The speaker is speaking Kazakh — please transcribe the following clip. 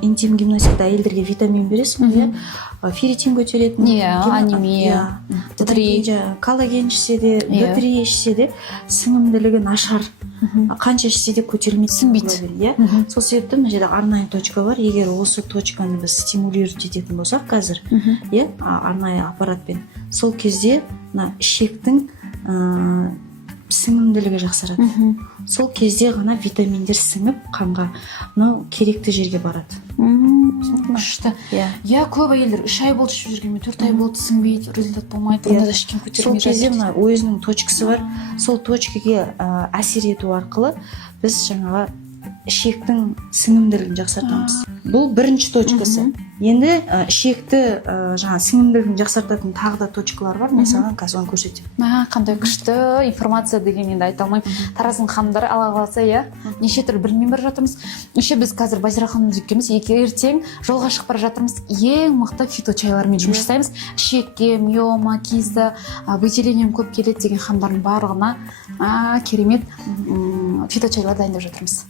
интим гимнастикада әйелдерге витамин бересің ғой, ферритин көтеретін, анемия, Д3, коллаген ішсе де, Д3 ішсе де сіңімділігі нашар. Қанша ішсе де көтерілмейді, сіңбейді. Сол себепті мына жерде арнайы точка бар. Егер осы точканы біз стимулировать ететін болсақ қазір, арнайы аппаратпен, сол кезде мына ішектің сіңімділігі жақсарады. Сол кезде ғана витаминдер сіңіп қанға мынау керекті жерге барады. Күшті. Көп әйелдер 3 ай болды ішіп жүргенмен 4 ай болды сіңбейді, результат болмайды, онда да ешкім көтермей жатыр. Сол кезде мына өзінің точкасы бар. Сол точкаге әсер ету арқылы біз жаңағы ішектің сіңімділігін жақсартамыз. Бұл бірінші точкасы. Енді ішекті жаңа сіңімділігін жақсартатын тағы да точкалар бар. Мен саған қазір оны көрсетемін. Қандай күшті информация деген енді айта алмаймын. Тараздың ханымдары Алла қаласа, неше түрлі білмей бара жатырмыз. Біз қазір Базира ханымыз екеуміз ертең жолға шығып бара жатырмыз. Ең мықты фито чайлармен жұмыс жасаймыз. Ішекке, миома, киза, выделением көп келеді деген ханымдардың барлығына керемет фито чайлар дайындап жатырмыз.